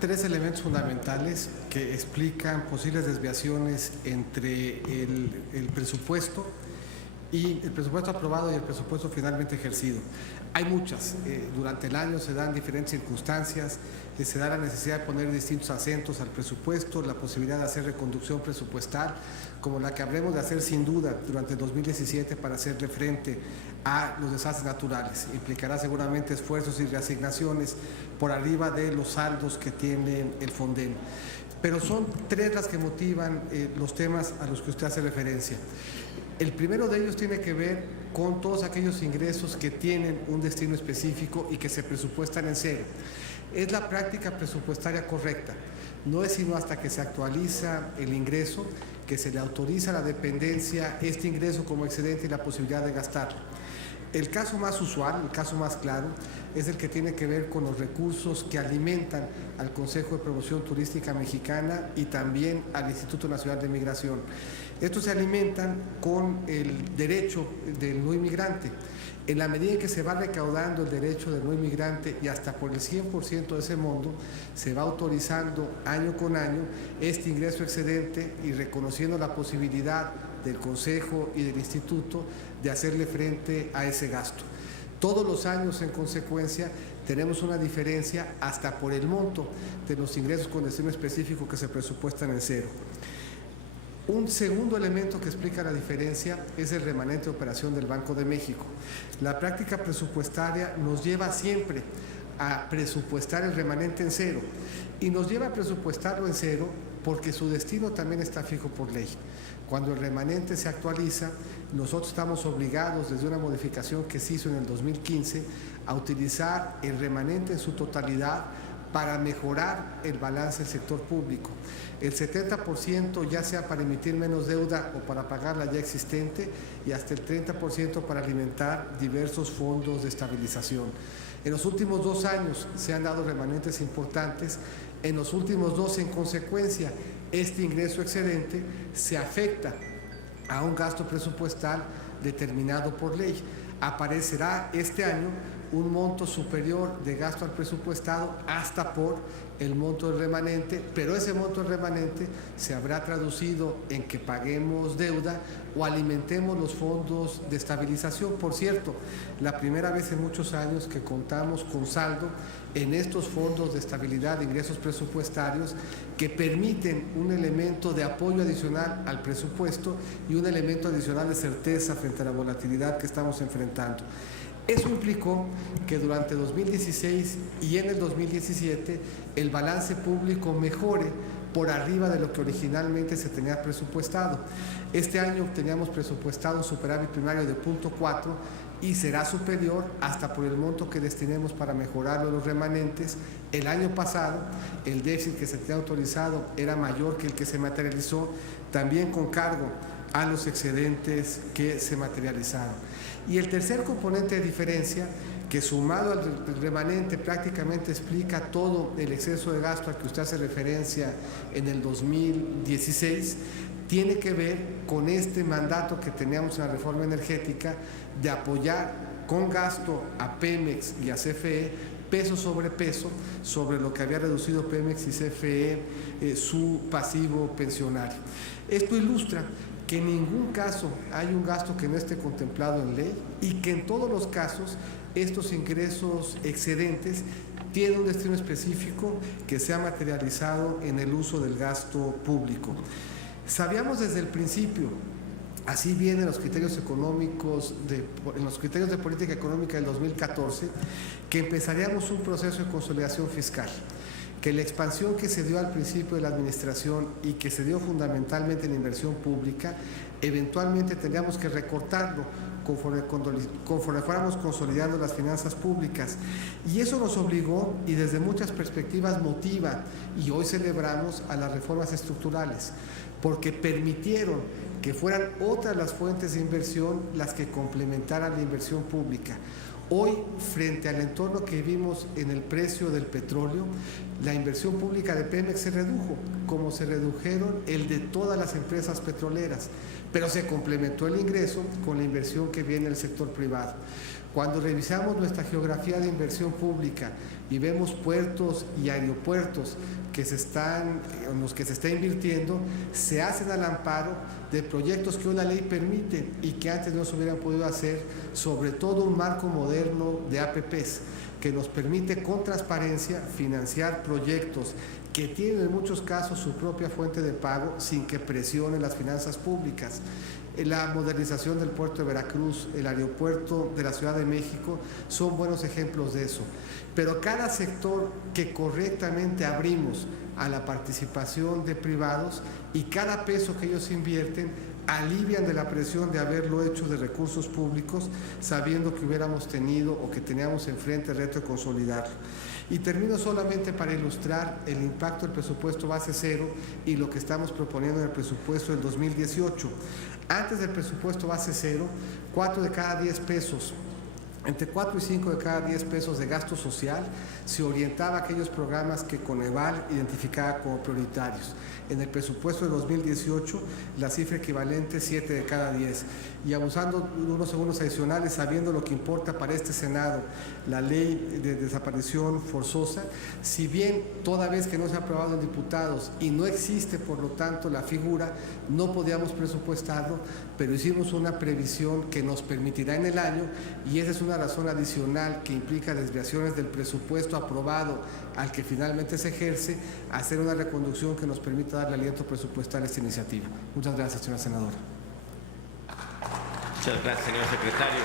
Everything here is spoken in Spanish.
tres elementos fundamentales que explican posibles desviaciones entre el presupuesto y el presupuesto aprobado y el presupuesto finalmente ejercido. Hay muchas. Durante el año se dan diferentes circunstancias, se da la necesidad de poner distintos acentos al presupuesto, la posibilidad de hacer reconducción presupuestal, como la que habremos de hacer sin duda durante el 2017 para hacerle frente a los desastres naturales. Implicará seguramente esfuerzos y reasignaciones por arriba de los saldos que tiene el Fonden. Pero son tres las que motivan los temas a los que usted hace referencia. El primero de ellos tiene que ver con todos aquellos ingresos que tienen un destino específico y que se presupuestan en cero. Es la práctica presupuestaria correcta. No es sino hasta que se actualiza el ingreso que se le autoriza a la dependencia este ingreso como excedente y la posibilidad de gastarlo. El caso más usual, el caso más claro, es el que tiene que ver con los recursos que alimentan al Consejo de Promoción Turística Mexicana y también al Instituto Nacional de Migración. Estos se alimentan con el derecho del no inmigrante. En la medida en que se va recaudando el derecho del no inmigrante y hasta por el 100% de ese monto, se va autorizando año con año este ingreso excedente y reconociendo la posibilidad del Consejo y del Instituto de hacerle frente a ese gasto. Todos los años, en consecuencia, tenemos una diferencia hasta por el monto de los ingresos con destino específico que se presupuestan en cero. Un segundo elemento que explica la diferencia es el remanente de operación del Banco de México. La práctica presupuestaria nos lleva siempre a presupuestar el remanente en cero y nos lleva a presupuestarlo en cero porque su destino también está fijo por ley. Cuando el remanente se actualiza, nosotros estamos obligados, desde una modificación que se hizo en el 2015, a utilizar el remanente en su totalidad para mejorar el balance del sector público. El 70% ya sea para emitir menos deuda o para pagar la ya existente y hasta el 30% para alimentar diversos fondos de estabilización. En los últimos 2 años se han dado remanentes importantes, en los últimos 2 en consecuencia este ingreso excedente se afecta a un gasto presupuestal determinado por ley. Aparecerá este año un monto superior de gasto al presupuestado hasta por el monto del remanente, pero ese monto del remanente se habrá traducido en que paguemos deuda o alimentemos los fondos de estabilización. Por cierto, la primera vez en muchos años que contamos con saldo en estos fondos de estabilidad de ingresos presupuestarios que permiten un elemento de apoyo adicional al presupuesto y un elemento adicional de certeza frente a la volatilidad que estamos enfrentando. Eso implicó que durante 2016 y en el 2017 el balance público mejore por arriba de lo que originalmente se tenía presupuestado. Este año teníamos presupuestado un superávit primario de 0.4 y será superior hasta por el monto que destinemos para mejorar los remanentes. El año pasado el déficit que se tenía autorizado era mayor que el que se materializó, también con cargo a los excedentes que se materializaron. Y el tercer componente de diferencia, que sumado al remanente prácticamente explica todo el exceso de gasto al que usted hace referencia en el 2016, tiene que ver con este mandato que teníamos en la reforma energética de apoyar con gasto a Pemex y a CFE peso sobre peso sobre lo que había reducido Pemex y CFE su pasivo pensionario. Esto ilustra que en ningún caso hay un gasto que no esté contemplado en ley y que en todos los casos estos ingresos excedentes tienen un destino específico que se ha materializado en el uso del gasto público. Sabíamos desde el principio, así vienen los criterios económicos, en los criterios de política económica del 2014, que empezaríamos un proceso de consolidación fiscal, que la expansión que se dio al principio de la administración y que se dio fundamentalmente en inversión pública, eventualmente tendríamos que recortarlo conforme fuéramos consolidando las finanzas públicas. Y eso nos obligó, y desde muchas perspectivas motiva, y hoy celebramos, a las reformas estructurales, porque permitieron que fueran otras las fuentes de inversión las que complementaran la inversión pública. Hoy, frente al entorno que vivimos en el precio del petróleo, la inversión pública de Pemex se redujo, como se redujeron el de todas las empresas petroleras, pero se complementó el ingreso con la inversión que viene del sector privado. Cuando revisamos nuestra geografía de inversión pública y vemos puertos y aeropuertos en los que se está invirtiendo, se hacen al amparo de proyectos que una ley permite y que antes no se hubieran podido hacer, sobre todo un marco moderno de APPs que nos permite con transparencia financiar proyectos que tienen en muchos casos su propia fuente de pago sin que presionen las finanzas públicas. La modernización del puerto de Veracruz, el aeropuerto de la Ciudad de México son buenos ejemplos de eso. Pero cada sector que correctamente abrimos a la participación de privados y cada peso que ellos invierten alivian de la presión de haberlo hecho de recursos públicos, sabiendo que hubiéramos tenido o que teníamos enfrente el reto de consolidarlo. Y termino solamente para ilustrar el impacto del presupuesto base cero y lo que estamos proponiendo en el presupuesto del 2018. Antes del presupuesto base cero, 4 de cada 10 pesos, entre 4 y 5 de cada 10 pesos de gasto social se orientaba a aquellos programas que Coneval identificaba como prioritarios. En el presupuesto de 2018, la cifra equivalente es 7 de cada 10. Y abusando de unos segundos adicionales, sabiendo lo que importa para este Senado, la ley de desaparición forzosa, si bien toda vez que no se ha aprobado en diputados y no existe, por lo tanto, la figura, no podíamos presupuestarlo, pero hicimos una previsión que nos permitirá en el año, y esa es una razón adicional que implica desviaciones del presupuesto aprobado al que finalmente se ejerce, hacer una reconducción que nos permita darle aliento presupuestal a esta iniciativa. Muchas gracias, señora senadora. Muchas gracias, señor secretario.